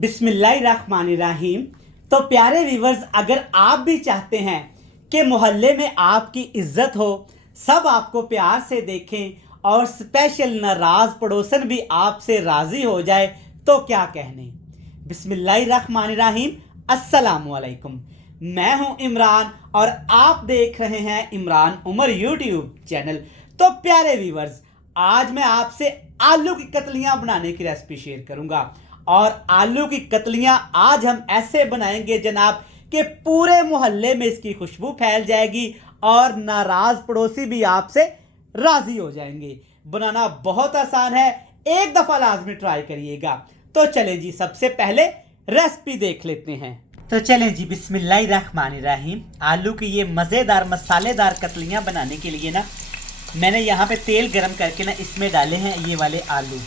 बिस्मिल्लाहिर्रहमानिर्रहीम। तो प्यारे व्यूवर्स, अगर आप भी चाहते हैं कि मोहल्ले में आपकी इज्जत हो, सब आपको प्यार से देखें और स्पेशल नाराज पड़ोसन भी आपसे राज़ी हो जाए, तो क्या कहने। बिस्मिल्लाहिर्रहमानिर्रहीम। अस्सलामुअलैकुम। मैं हूं इमरान और आप देख रहे हैं इमरान उमर यूट्यूब चैनल। तो प्यारे व्यूवर्स, आज मैं आपसे आलू की कतलियां बनाने की रेसिपी शेयर करूंगा। और आलू की कतलियां आज हम ऐसे बनाएंगे जनाब कि पूरे मोहल्ले में इसकी खुशबू फैल जाएगी और नाराज पड़ोसी भी आपसे राजी हो जाएंगे। बनाना बहुत आसान है, एक दफा लाजमी ट्राई करिएगा। तो चलें जी, सबसे पहले रेसिपी देख लेते हैं। तो चलें जी, बिस्मिल्लाहिर्रहमानिर्रहीम। आलू की ये मज़ेदार मसालेदार कतलियां बनाने के लिए ना, मैंने यहाँ पे तेल गरम करके ना इसमें डाले हैं ये वाले आलू।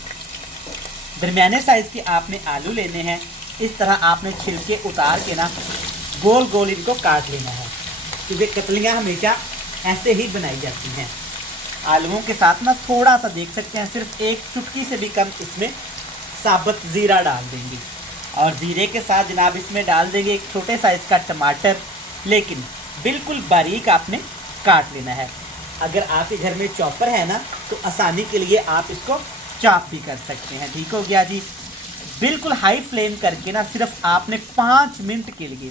दरमियाने साइज़ के आपने आलू लेने हैं। इस तरह आपने छिलके उतार के ना गोल गोल इनको काट लेना है, क्योंकि कतलियाँ हमेशा ऐसे ही बनाई जाती हैं। आलूओं के साथ ना थोड़ा सा देख सकते हैं, सिर्फ एक चुटकी से भी कम इसमें साबुत ज़ीरा डाल देंगे। और ज़ीरे के साथ जनाब इसमें डाल देंगे एक छोटे साइज़ का टमाटर, लेकिन बिल्कुल बारीक आपने काट लेना है। अगर आपके घर में चॉपर है ना, तो आसानी के लिए आप इसको चॉप भी कर सकते हैं। ठीक हो गया जी। बिल्कुल हाई फ्लेम करके ना सिर्फ आपने 5 मिनट के लिए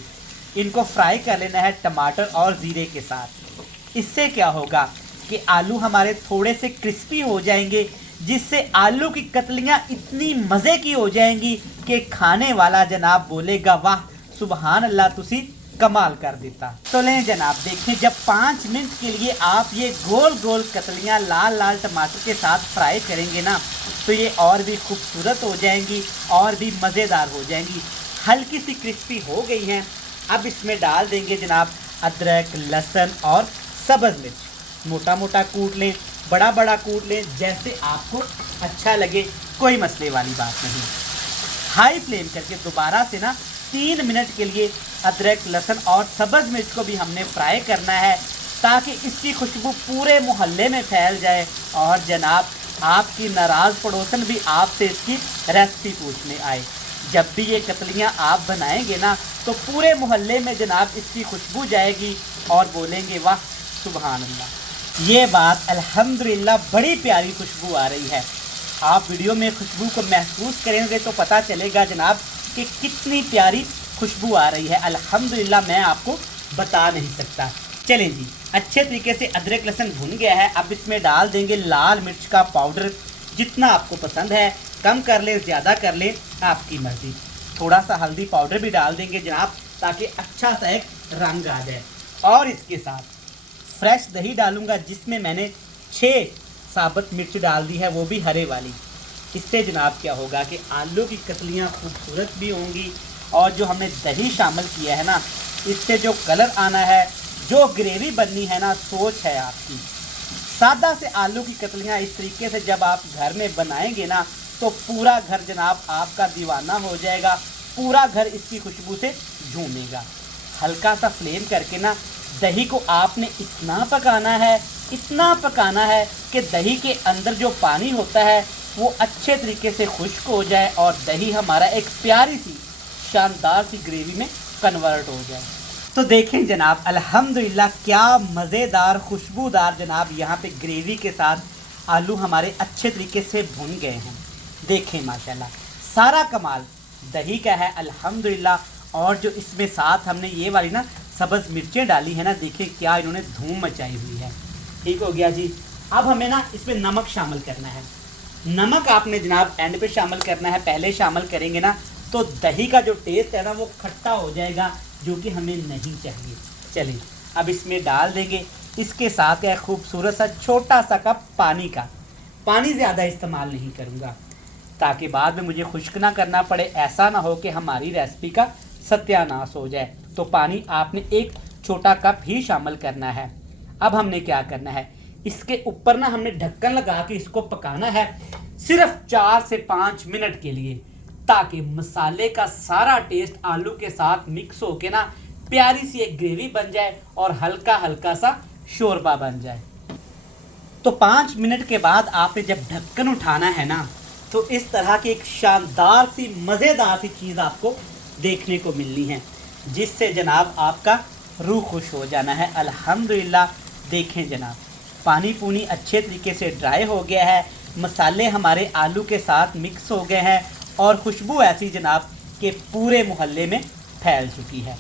इनको फ्राई कर लेना है टमाटर और ज़ीरे के साथ। इससे क्या होगा कि आलू हमारे थोड़े से क्रिस्पी हो जाएंगे, जिससे आलू की कतलियां इतनी मज़े की हो जाएंगी कि खाने वाला जनाब बोलेगा, वाह सुबहान अल्लाह, तुसी कमाल कर देता। तो लें जनाब, देखें, जब 5 मिनट के लिए आप ये गोल गोल कतलियाँ लाल लाल टमाटर के साथ फ्राई करेंगे ना, तो ये और भी खूबसूरत हो जाएंगी और भी मज़ेदार हो जाएंगी। हल्की सी क्रिस्पी हो गई हैं। अब इसमें डाल देंगे जनाब अदरक, लहसुन और सब्ज़ मिर्च। मोटा मोटा कूट लें, बड़ा बड़ा कूट लें, जैसे आपको अच्छा लगे, कोई मसले वाली बात नहीं। हाई फ्लेम करके दोबारा से ना 3 मिनट के लिए अदरक, लहसुन और सब्ज़ मिर्च को भी हमने फ्राई करना है, ताकि इसकी खुशबू पूरे मोहल्ले में फैल जाए और जनाब आपकी नाराज़ पड़ोसन भी आपसे इसकी रेसिपी पूछने आए। जब भी ये कतलियाँ आप बनाएंगे ना, तो पूरे मोहल्ले में जनाब इसकी खुशबू जाएगी और बोलेंगे, वाह सुबहान अल्लाह। ये बात अल्हम्दुलिल्लाह, बड़ी प्यारी खुशबू आ रही है। आप वीडियो में खुशबू को महसूस करेंगे तो पता चलेगा जनाब कि कितनी प्यारी खुशबू आ रही है। अल्हम्दुलिल्लाह, मैं आपको बता नहीं सकता। चलें जी, अच्छे तरीके से अदरक लहसुन भुन गया है। अब इसमें डाल देंगे लाल मिर्च का पाउडर, जितना आपको पसंद है, कम कर ले ज़्यादा कर ले, आपकी मर्ज़ी। थोड़ा सा हल्दी पाउडर भी डाल देंगे जनाब, ताकि अच्छा सा एक रंग आ जाए। और इसके साथ फ्रेश दही डालूँगा, जिसमें मैंने 6 साबुत मिर्च डाल दी है, वो भी हरे वाली। इससे जनाब क्या होगा कि आलू की कतलियाँ खूबसूरत भी होंगी, और जो हमने दही शामिल किया है ना, इससे जो कलर आना है, जो ग्रेवी बननी है ना, सोच है आपकी। सादा से आलू की कतलियाँ इस तरीके से जब आप घर में बनाएंगे ना, तो पूरा घर जनाब आपका दीवाना हो जाएगा, पूरा घर इसकी खुशबू से झूमेगा। हल्का सा फ्लेम करके ना दही को आपने इतना पकाना है कि दही के अंदर जो पानी होता है वो अच्छे तरीके से खुश्क हो जाए और दही हमारा एक प्यारी सी शानदार सी ग्रेवी में कन्वर्ट हो जाए। तो देखें जनाब, अल्हम्दुलिल्लाह, क्या मज़ेदार खुशबूदार जनाब यहाँ पे ग्रेवी के साथ आलू हमारे अच्छे तरीके से भुन गए हैं। देखें माशाल्लाह, सारा कमाल दही का है अल्हम्दुलिल्लाह। और जो इसमें साथ हमने ये वाली ना सब्ज़ मिर्चें डाली है ना, देखें क्या इन्होंने धूम मचाई हुई है। ठीक हो गया जी। अब हमें ना इसमें नमक शामिल करना है। नमक आपने जनाब एंड पे शामिल करना है। पहले शामिल करेंगे ना तो दही का जो टेस्ट है ना, वो खट्टा हो जाएगा, जो कि हमें नहीं चाहिए। चलिए, अब इसमें डाल देंगे। इसके साथ एक खूबसूरत सा छोटा सा कप पानी का। पानी ज़्यादा इस्तेमाल नहीं करूँगा, ताकि बाद में मुझे खुश्क ना करना पड़े। ऐसा ना हो कि हमारी रेसिपी का सत्यानाश हो जाए। तो पानी आपने एक छोटा कप ही शामिल करना है। अब हमने क्या करना है, इसके ऊपर ना हमने ढक्कन लगा के इसको पकाना है सिर्फ 4 से 5 मिनट के लिए, ताकि मसाले का सारा टेस्ट आलू के साथ मिक्स होके ना प्यारी सी एक ग्रेवी बन जाए और हल्का हल्का सा शोरबा बन जाए। तो 5 मिनट के बाद आपने जब ढक्कन उठाना है ना, तो इस तरह की एक शानदार सी मज़ेदार सी चीज़ आपको देखने को मिलनी है, जिससे जनाब आपका रूह खुश हो जाना है। अल्हम्दुलिल्लाह देखें जनाब, पानी पूनी अच्छे तरीके से ड्राई हो गया है, मसाले हमारे आलू के साथ मिक्स हो गए हैं और खुशबू ऐसी जनाब कि पूरे मोहल्ले में फैल चुकी है।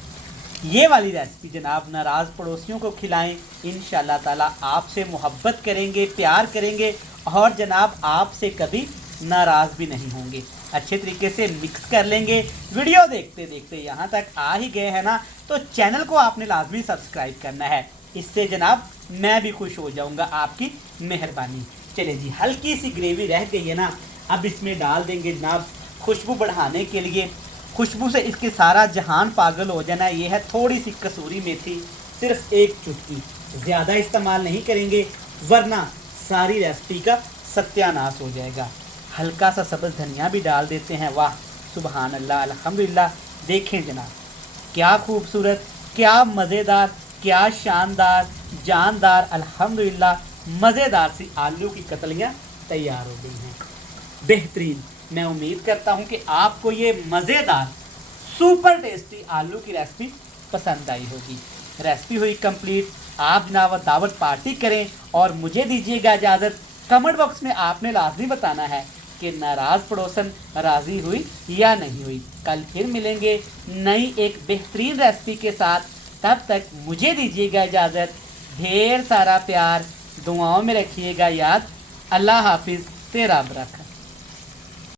ये वाली रेसिपी जनाब नाराज़ पड़ोसियों को खिलाएं, इंशाल्लाह ताला आपसे मोहब्बत करेंगे, प्यार करेंगे और जनाब आपसे कभी नाराज़ भी नहीं होंगे। अच्छे तरीके से मिक्स कर लेंगे। वीडियो देखते देखते यहाँ तक आ ही गए हैं ना, तो चैनल को आपने लाजमी सब्सक्राइब करना है, इससे जनाब मैं भी खुश हो जाऊँगा, आपकी मेहरबानी। चलिए जी, हल्की सी ग्रेवी रह गई है ना, अब इसमें डाल देंगे जनाब खुशबू बढ़ाने के लिए। खुशबू से इसके सारा जहान पागल हो जाना है। ये है थोड़ी सी कसूरी मेथी, सिर्फ एक चुटकी, ज़्यादा इस्तेमाल नहीं करेंगे वरना सारी रेसिपी का सत्यानाश हो जाएगा। हल्का सा सब्ज़ धनिया भी डाल देते हैं। वाह सुबहान अल्लाह, अल्हम्दुलिल्लाह। देखें जनाब क्या खूबसूरत, क्या मज़ेदार, क्या शानदार, जानदार, अल्हम्दुलिल्लाह मज़ेदार सी आलू की कतलियाँ तैयार हो गई हैं। बेहतरीन। मैं उम्मीद करता हूँ कि आपको ये मज़ेदार सुपर टेस्टी आलू की रेसिपी पसंद आई होगी। रेसिपी हुई कंप्लीट। आप जनाब दावत पार्टी करें और मुझे दीजिएगा इजाज़त। कमेंट बॉक्स में आपने लाजमी बताना है कि नाराज़ पड़ोसन राज़ी हुई या नहीं हुई। कल फिर मिलेंगे नई एक बेहतरीन रेसिपी के साथ। तब तक मुझे दीजिएगा इजाज़त। ढेर सारा प्यार, दुआओं में रखिएगा याद। अल्लाह हाफिज़, तेरा रखा।